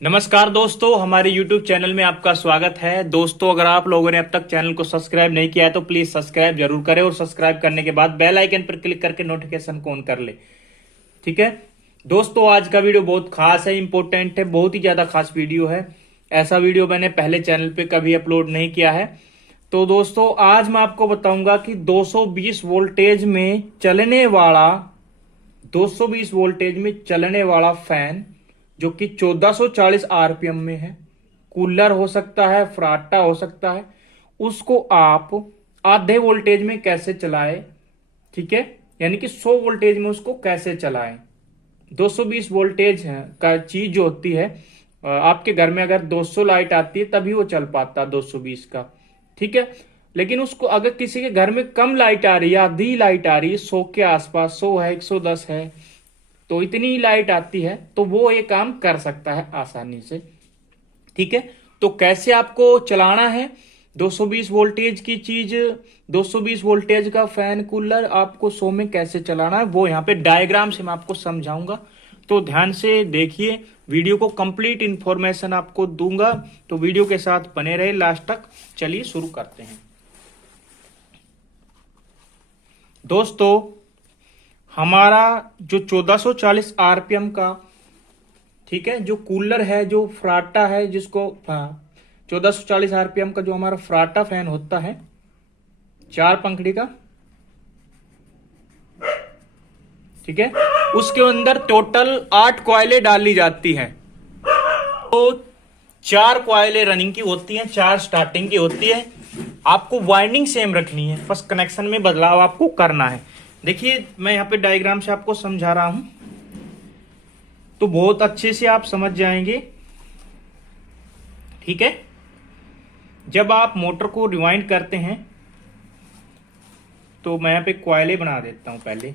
नमस्कार दोस्तों, हमारे YouTube चैनल में आपका स्वागत है। दोस्तों, अगर आप लोगों ने अब तक चैनल को सब्सक्राइब नहीं किया है तो प्लीज सब्सक्राइब जरूर करें और सब्सक्राइब करने के बाद बेल आइकन पर क्लिक करके नोटिफिकेशन को ऑन कर ले। ठीक है दोस्तों, आज का वीडियो बहुत खास है, इंपॉर्टेंट है, बहुत ही ज्यादा खास वीडियो है। ऐसा वीडियो मैंने पहले चैनल पे कभी अपलोड नहीं किया है। तो दोस्तों, आज मैं आपको बताऊंगा कि 220 वोल्टेज में चलने वाला 220 वोल्टेज में चलने वाला फैन जो कि 1440 आरपीएम में है, कूलर हो सकता है, फ्राटा हो सकता है, उसको आप आधे वोल्टेज में कैसे चलाए। ठीक है, यानी कि 100 वोल्टेज में उसको कैसे चलाएं। 220 वोल्टेज का चीज जो होती है, आपके घर में अगर 200 लाइट आती है तभी वो चल पाता है 220 का। ठीक है, लेकिन उसको अगर किसी के घर में कम लाइट आ रही है, आधी लाइट आ रही है, 100 के आसपास, 100 है, 110 है, तो इतनी लाइट आती है तो वो ये काम कर सकता है आसानी से। ठीक है, तो कैसे आपको चलाना है 220 वोल्टेज की चीज, 220 वोल्टेज का फैन कूलर आपको 100 में कैसे चलाना है, वो यहाँ पे डायग्राम से मैं आपको समझाऊंगा। तो ध्यान से देखिए, वीडियो को कंप्लीट इंफॉर्मेशन आपको दूंगा, तो वीडियो के साथ बने रहे लास्ट तक। चलिए शुरू करते हैं दोस्तों। हमारा जो 1440 आरपीएम का, ठीक है, जो कूलर है, जो फ्राटा है, जिसको 1440 आरपीएम का जो हमारा फ्राटा फैन होता है 4 पंखड़ी का, ठीक है, उसके अंदर टोटल 8 कॉइलें डाली जाती हैं। तो 4 कॉइलें रनिंग की होती हैं, 4 स्टार्टिंग की होती है। आपको वाइंडिंग सेम रखनी है, बस कनेक्शन में बदलाव आपको करना है। देखिए, मैं यहाँ पे डायग्राम से आपको समझा रहा हूं तो बहुत अच्छे से आप समझ जाएंगे। ठीक है, जब आप मोटर को रिवाइंड करते हैं तो मैं यहाँ पे कॉइलें बना देता हूं पहले।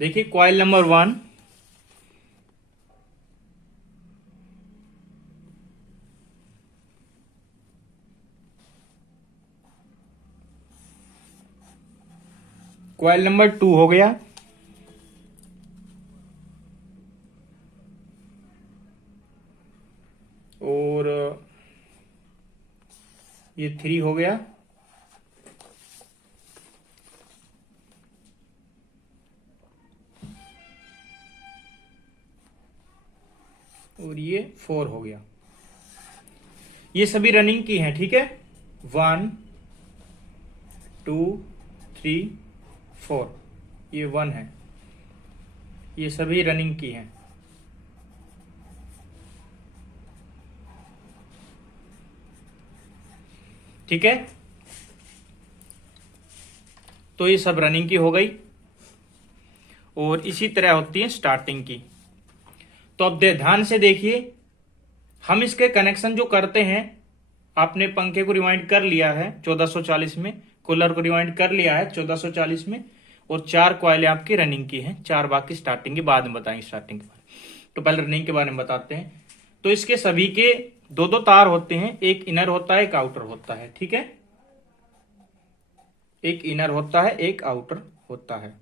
देखिए, कॉइल नंबर 1, कॉइल नंबर 2 हो गया, और ये 3 हो गया, और ये 4 हो गया। ये सभी रनिंग की हैं। ठीक है, 1 2 3 4, ये 1 है, ये सभी रनिंग की हैं। ठीक है, तो ये सब रनिंग की हो गई, और इसी तरह होती है स्टार्टिंग की। तो अब ध्यान से देखिए, हम इसके कनेक्शन जो करते हैं, आपने पंखे को रिवाइंड कर लिया है 1440 में, कूलर को रिवाइंड कर लिया है 1440 में, और 4 कॉइलें आपकी रनिंग की हैं, 4 बाकी स्टार्टिंग के बाद में बताएंगे स्टार्टिंग के बारे में। तो पहले रनिंग के बारे में बताते हैं। तो इसके सभी के 2 तार होते हैं, एक इनर होता है, एक आउटर होता है। ठीक है, एक इनर होता है, एक आउटर होता है।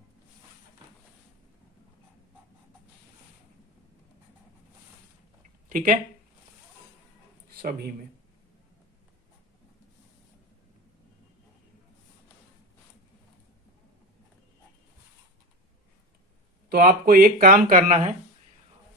ठीक है, सभी में। तो आपको एक काम करना है,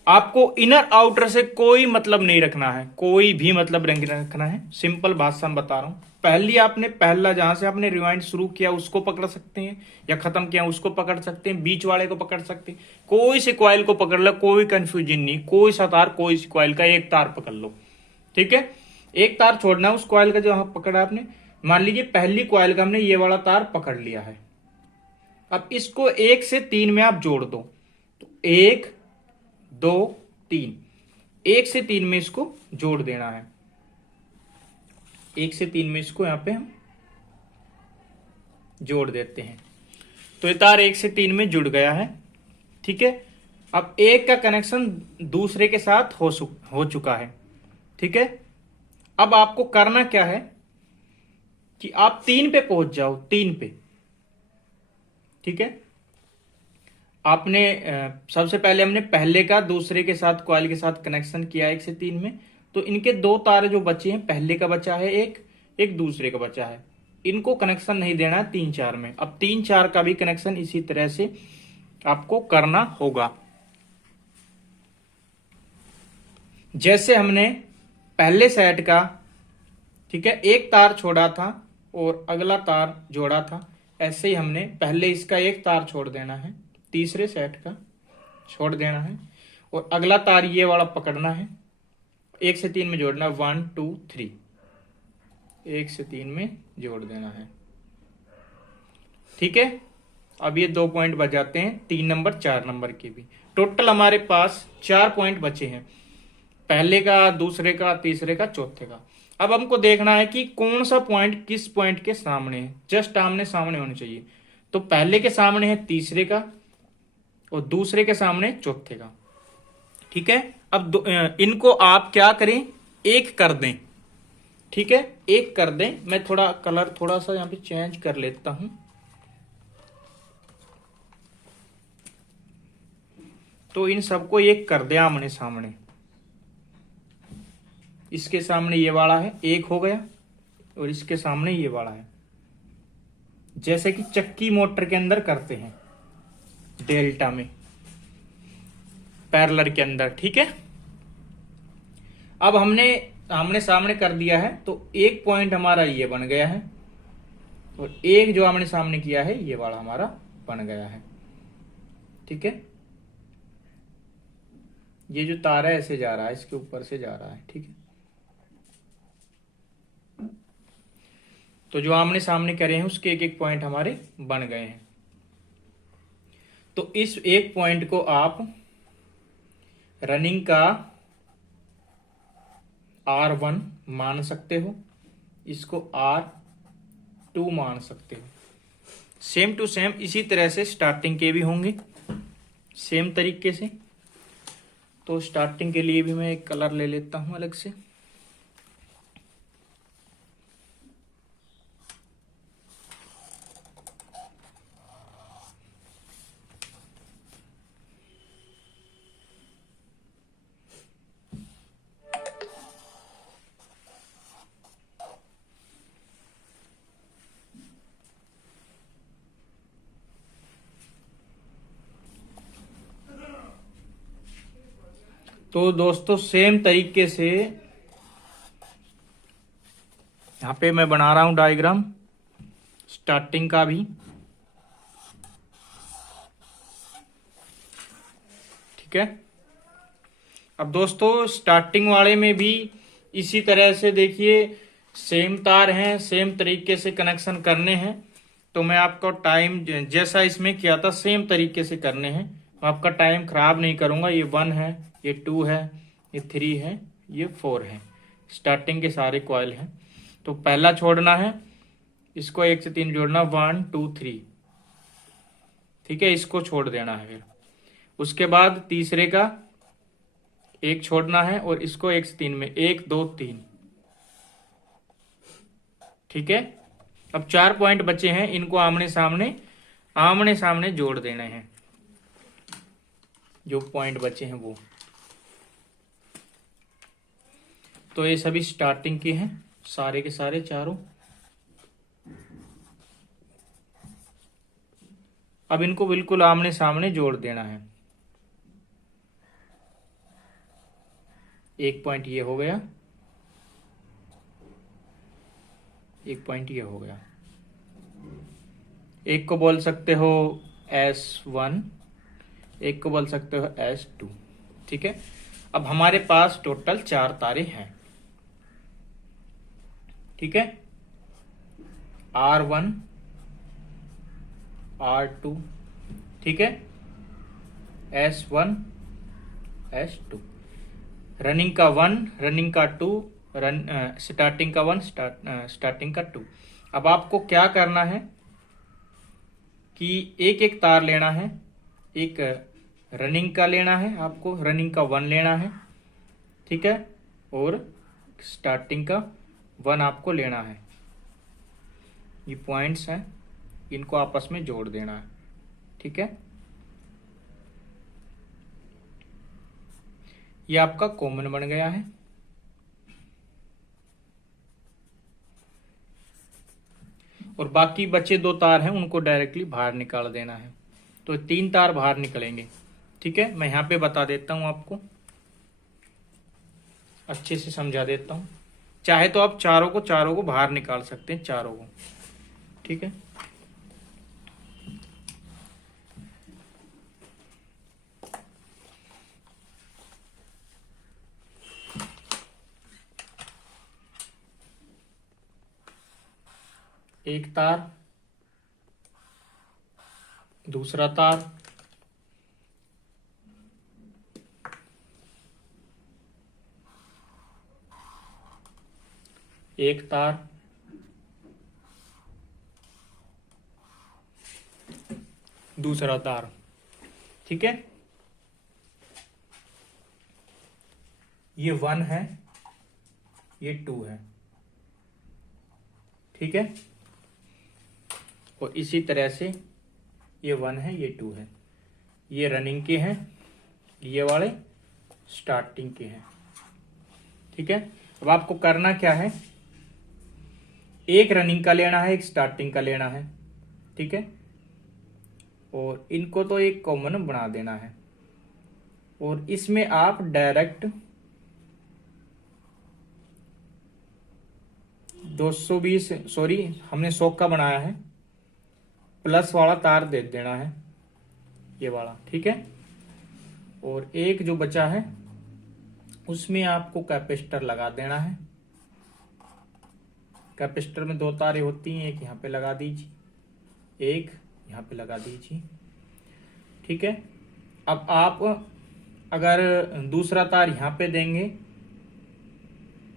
आपको इनर आउटर से कोई मतलब नहीं रखना है, कोई भी मतलब नहीं रखना है। सिंपल भाषा में बता रहा हूं। पहली आपने पहला जहां से आपने रिवाइंड शुरू किया उसको पकड़ सकते हैं, या खत्म किया उसको पकड़ सकते हैं, बीच वाले को पकड़ सकते हैं, कोई से कॉइल को पकड़ लो, कोई कंफ्यूजन नहीं, कोई सा तार, कोई सी कॉइल का एक तार पकड़ लो। ठीक है, एक तार छोड़ना है उस कॉइल का जो पकड़ा आपने। मान लीजिए पहली कॉइल का हमने ये वाला तार पकड़ लिया है, अब इसको 1 से 3 में आप जोड़ दो। तो 1 2 3, 1 से 3 में इसको जोड़ देना है। 1 से 3 में इसको यहां पे हम जोड़ देते हैं, तो ये तार 1 से 3 में जुड़ गया है। ठीक है, अब एक का कनेक्शन दूसरे के साथ हो चुका है। ठीक है, अब आपको करना क्या है कि आप 3 पे पहुंच जाओ, 3 पे। ठीक है। आपने सबसे पहले हमने पहले का दूसरे के साथ कॉइल के साथ कनेक्शन किया 1 से 3 में, तो इनके 2 तार जो बचे हैं, पहले का बचा है एक दूसरे का बचा है, इनको कनेक्शन नहीं देना है 3 4 में। अब 3 4 का भी कनेक्शन इसी तरह से आपको करना होगा। जैसे हमने पहले सेट का, ठीक है, एक तार छोड़ा था और अगला तार जोड़ा था, ऐसे ही हमने पहले इसका एक तार छोड़ देना है, तीसरे सेट का छोड़ देना है, और अगला तार ये वाला पकड़ना है, 1 से 3 में जोड़ना है, 1 2 3, 1 से 3 में जोड़ देना है। ठीक है। अब ये 2 पॉइंट बच जाते हैं, 3 नंबर 4 नंबर के भी। टोटल हमारे पास 4 पॉइंट बचे हैं, पहले का, दूसरे का, तीसरे का, चौथे का। अब हमको देखना है कि कौन सा पॉइंट किस पॉइंट के सामने है, जस्ट आमने सामने होने चाहिए। तो पहले के सामने है तीसरे का और दूसरे के सामने चौथे का। ठीक है। अब इनको आप क्या करें, एक कर दें। ठीक है, एक कर दें। मैं थोड़ा कलर थोड़ा सा यहां पे चेंज कर लेता हूं। तो इन सबको एक कर दे आमने सामने। इसके सामने ये वाला है, एक हो गया, और इसके सामने ये वाला है, जैसे कि चक्की मोटर के अंदर करते हैं डेल्टा में, पैरेलल के अंदर। ठीक है। अब हमने आमने सामने कर दिया है, तो एक पॉइंट हमारा ये बन गया है, और एक जो आमने सामने किया है ये वाला हमारा बन गया है। ठीक है। ये जो तार है ऐसे जा रहा है, इसके ऊपर से जा रहा है। ठीक है। तो जो आमने सामने करे हैं उसके एक एक पॉइंट हमारे बन गए हैं। तो इस एक पॉइंट को आप रनिंग का R1 मान सकते हो, इसको R2 मान सकते हो। सेम टू सेम इसी तरह से स्टार्टिंग के भी होंगे, सेम तरीके से। तो स्टार्टिंग के लिए भी मैं एक कलर ले लेता हूं अलग से। तो दोस्तों सेम तरीके से यहां पे मैं बना रहा हूं डायग्राम स्टार्टिंग का भी। ठीक है। अब दोस्तों स्टार्टिंग वाले में भी इसी तरह से देखिए, सेम तार हैं, सेम तरीके से कनेक्शन करने हैं। तो मैं आपको टाइम जैसा इसमें किया था सेम तरीके से करने हैं, आपका टाइम खराब नहीं करूंगा। ये 1 है, ये 2 है, ये 3 है, ये 4 है, स्टार्टिंग के सारे कॉइल हैं। तो पहला छोड़ना है, इसको 1 से 3 जोड़ना, 1 2 3। ठीक है, इसको छोड़ देना है। फिर उसके बाद तीसरे का एक छोड़ना है, और इसको 1 से 3 में 1 2 3। ठीक है। अब 4 पॉइंट बचे हैं, इनको आमने सामने जोड़ देने हैं, जो पॉइंट बचे हैं वो। तो ये सभी स्टार्टिंग के हैं, सारे के सारे चारों। अब इनको बिल्कुल आमने सामने जोड़ देना है। एक पॉइंट ये हो गया, एक पॉइंट ये हो गया। एक को बोल सकते हो S1, एक को बोल सकते हो S2। ठीक है। अब हमारे पास टोटल 4 तारे हैं। ठीक है। R1 R2, ठीक है, S1 S2, रनिंग का 1, रनिंग का 2, स्टार्टिंग का 1, स्टार्टिंग का 2। अब आपको क्या करना है कि एक एक तार लेना है, एक रनिंग का लेना है, आपको रनिंग का 1 लेना है। ठीक है। और स्टार्टिंग का 1 आपको लेना है। ये पॉइंट्स हैं, इनको आपस में जोड़ देना है। ठीक है, ये आपका कॉमन बन गया है। और बाकी बचे 2 तार हैं उनको डायरेक्टली बाहर निकाल देना है। तो 3 तार बाहर निकलेंगे। ठीक है, मैं यहां पे बता देता हूं, आपको अच्छे से समझा देता हूं। चाहे तो आप चारों को बाहर निकाल सकते हैं, चारों को। ठीक है, एक तार, दूसरा तार, एक तार, दूसरा तार। ठीक है, ये 1 है, ये 2 है। ठीक है, और इसी तरह से ये 1 है, ये 2 है। ये रनिंग के हैं, ये वाले स्टार्टिंग के हैं। ठीक है, अब आपको करना क्या है, एक रनिंग का लेना है, एक स्टार्टिंग का लेना है। ठीक है, और इनको तो एक कॉमन बना देना है। और इसमें आप डायरेक्ट 220, सॉरी हमने 100 का बनाया है, प्लस वाला तार दे देना है, ये वाला। ठीक है, और एक जो बचा है उसमें आपको कैपेसिटर लगा देना है। कैपेसिटर में 2 तारें होती हैं, एक यहाँ पे लगा दीजिए, एक यहाँ पे लगा दीजिए। ठीक है, अब आप अगर दूसरा तार यहाँ पे देंगे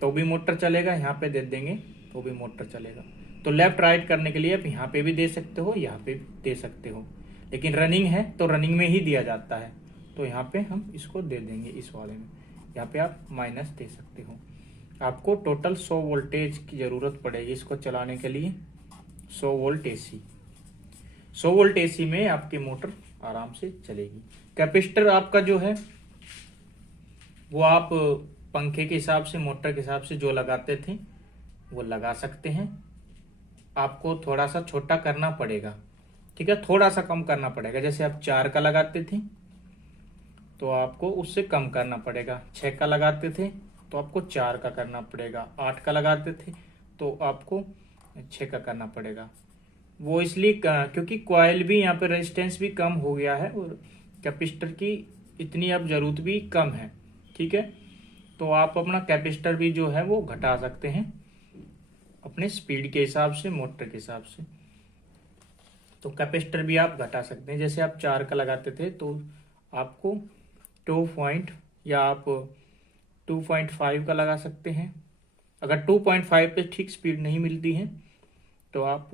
तो भी मोटर चलेगा, यहाँ पे दे देंगे तो भी मोटर चलेगा। तो लेफ्ट राइट करने के लिए आप यहाँ पे भी दे सकते हो, यहाँ पे भी दे सकते हो, लेकिन रनिंग है तो रनिंग में ही दिया जाता है। तो यहाँ पे हम इसको दे देंगे, इस वाले में। यहाँ पे आप माइनस दे सकते हो। आपको टोटल 100 वोल्टेज की जरूरत पड़ेगी इसको चलाने के लिए, 100 वोल्ट एसी। 100 वोल्ट एसी में आपकी मोटर आराम से चलेगी। कैपेसिटर आपका जो है वो आप पंखे के हिसाब से, मोटर के हिसाब से जो लगाते थे वो लगा सकते हैं। आपको थोड़ा सा छोटा करना पड़ेगा। ठीक है, थोड़ा सा कम करना पड़ेगा। जैसे आप 4 का लगाते थे तो आपको उससे कम करना पड़ेगा। 6 का लगाते थे तो आपको 4 का करना पड़ेगा। 8 का लगाते थे तो आपको 6 का करना पड़ेगा। वो इसलिए क्योंकि कॉइल भी यहाँ पे रेजिस्टेंस भी कम हो गया है और कैपेसिटर की इतनी अब जरूरत भी कम है। ठीक है, तो आप अपना कैपेसिटर भी जो है वो घटा सकते हैं अपने स्पीड के हिसाब से, मोटर के हिसाब से। तो कैपेसिटर भी आप घटा सकते हैं। जैसे आप 4 का लगाते थे तो आपको 2 पॉइंट या आप 2.5 का लगा सकते हैं। अगर 2.5 पे ठीक स्पीड नहीं मिलती है तो आप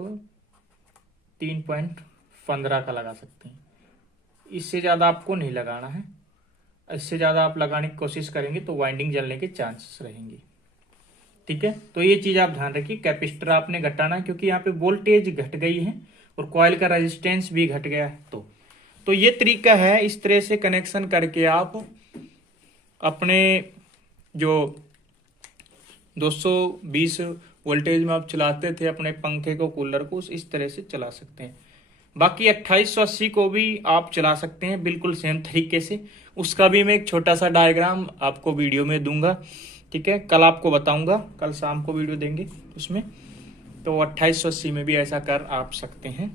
3.15 का लगा सकते हैं। इससे ज़्यादा आपको नहीं लगाना है। इससे ज़्यादा आप लगाने की कोशिश करेंगे तो वाइंडिंग जलने के चांसेस रहेंगे। ठीक है, तो ये चीज़ आप ध्यान रखिए। कैपेसिटर आपने घटाना है क्योंकि यहाँ पे वोल्टेज घट गई है और कॉइल का रेजिस्टेंस भी घट गया है। तो ये तरीका है, इस तरह से कनेक्शन करके आप अपने जो 220 वोल्टेज में आप चलाते थे अपने पंखे को, कूलर को, इस तरह से चला सकते हैं। बाकी 2880 को भी आप चला सकते हैं बिल्कुल सेम तरीके से। उसका भी मैं एक छोटा सा डायग्राम आपको वीडियो में दूंगा। ठीक है, कल आपको बताऊंगा, कल शाम को वीडियो देंगे उसमें। तो 2880 में भी ऐसा कर आप सकते हैं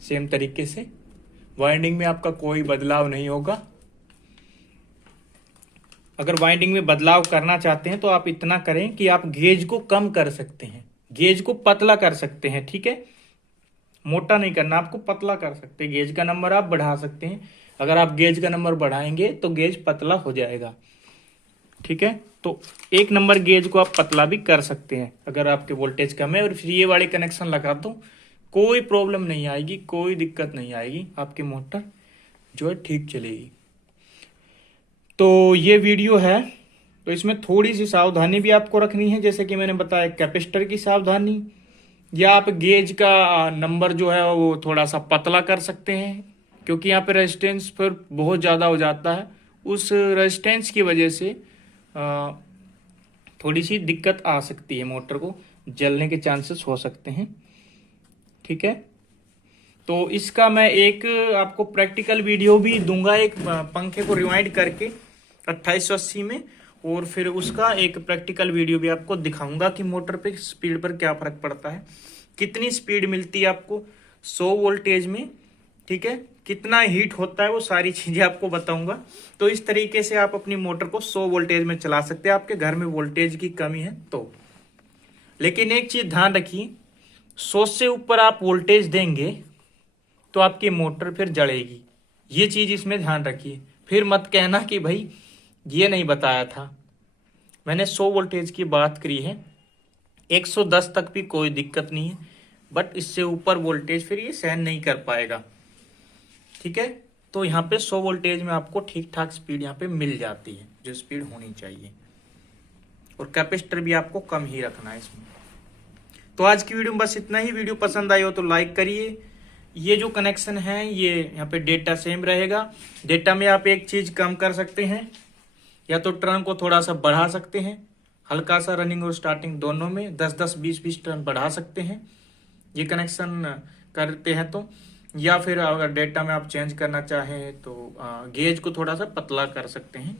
सेम तरीके से। वाइंडिंग में आपका कोई बदलाव नहीं होगा। अगर वाइंडिंग में बदलाव करना चाहते हैं तो आप इतना करें कि आप गेज को कम कर सकते हैं, गेज को पतला कर सकते हैं। ठीक है, मोटा नहीं करना, आपको पतला कर सकते हैं। गेज का नंबर आप बढ़ा सकते हैं। अगर आप गेज का नंबर बढ़ाएंगे तो गेज पतला हो जाएगा। ठीक है, तो 1 नंबर गेज को आप पतला भी कर सकते हैं अगर आपके वोल्टेज कम है। और फिर ये वाले कनेक्शन लगा दो, कोई प्रॉब्लम नहीं आएगी, कोई दिक्कत नहीं आएगी, आपकी मोटर जो है ठीक चलेगी। तो ये वीडियो है, तो इसमें थोड़ी सी सावधानी भी आपको रखनी है। जैसे कि मैंने बताया, कैपेसिटर की सावधानी, या आप गेज का नंबर जो है वो थोड़ा सा पतला कर सकते हैं क्योंकि यहाँ पे रेजिस्टेंस पर बहुत ज़्यादा हो जाता है। उस रेजिस्टेंस की वजह से थोड़ी सी दिक्कत आ सकती है, मोटर को जलने के चांसेस हो सकते हैं। ठीक है, तो इसका मैं एक आपको प्रैक्टिकल वीडियो भी दूंगा, एक पंखे को रिवाइंड करके 2880 में, और फिर उसका एक प्रैक्टिकल वीडियो भी आपको दिखाऊंगा कि मोटर पे स्पीड पर क्या फर्क पड़ता है, कितनी स्पीड मिलती है आपको 100 वोल्टेज में। ठीक है, कितना हीट होता है, वो सारी चीजें आपको बताऊंगा। तो इस तरीके से आप अपनी मोटर को 100 वोल्टेज में चला सकते हैं, आपके घर में वोल्टेज की कमी है तो। लेकिन एक चीज ध्यान रखिए, 100 से ऊपर आप वोल्टेज देंगे तो आपकी मोटर फिर जलेगी। ये चीज इसमें ध्यान रखिए, फिर मत कहना कि भाई ये नहीं बताया था। मैंने 100 वोल्टेज की बात करी है, 110 तक भी कोई दिक्कत नहीं है, बट इससे ऊपर वोल्टेज फिर ये सहन नहीं कर पाएगा। ठीक है, तो यहाँ पे 100 वोल्टेज में आपको ठीक ठाक स्पीड यहाँ पे मिल जाती है, जो स्पीड होनी चाहिए। और कैपेसिटर भी आपको कम ही रखना है इसमें। तो आज की वीडियो में बस इतना ही। वीडियो पसंद आई हो तो लाइक करिए। ये जो कनेक्शन है ये यहाँ पे डेटा सेम रहेगा। डेटा में आप एक चीज कम कर सकते हैं, या तो टर्न को थोड़ा सा बढ़ा सकते हैं, हल्का सा रनिंग और स्टार्टिंग दोनों में 10-10, 20-20 टर्न बढ़ा सकते हैं ये कनेक्शन करते हैं तो। या फिर अगर डेटा में आप चेंज करना चाहें तो गेज को थोड़ा सा पतला कर सकते हैं।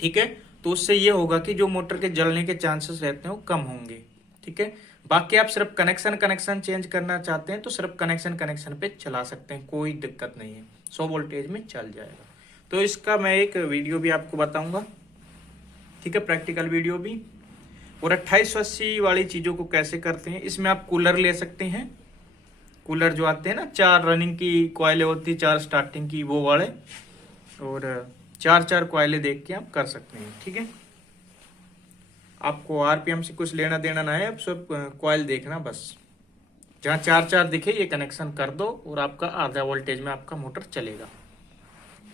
ठीक है, तो उससे ये होगा कि जो मोटर के जलने के चांसेस रहते हैं वो कम होंगे। ठीक है, बाकी आप सिर्फ कनेक्शन चेंज करना चाहते हैं तो सिर्फ कनेक्शन पे चला सकते हैं, कोई दिक्कत नहीं है, 100 वोल्टेज में चल जाएगा। तो इसका मैं एक वीडियो भी आपको बताऊंगा। ठीक है, प्रैक्टिकल वीडियो भी। और 2880 वाली चीजों को कैसे करते हैं, इसमें आप कूलर ले सकते हैं। कूलर जो आते हैं ना, 4 रनिंग की कॉइलें होती, 4 स्टार्टिंग की, वो वाले, और 4-4 कॉइलें देख के आप कर सकते हैं। ठीक है, आपको आरपीएम से कुछ लेना देना ना है, अब सब कॉइल देखना बस। जहां 4-4 दिखे ये कनेक्शन कर दो और आपका आधा वोल्टेज में आपका मोटर चलेगा।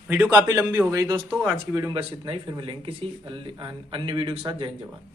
वीडियो काफी लंबी हो गई दोस्तों, आज की वीडियो में बस इतना ही। फिर मिलेंगे किसी अन्य वीडियो के साथ। जय हिंद, जवान।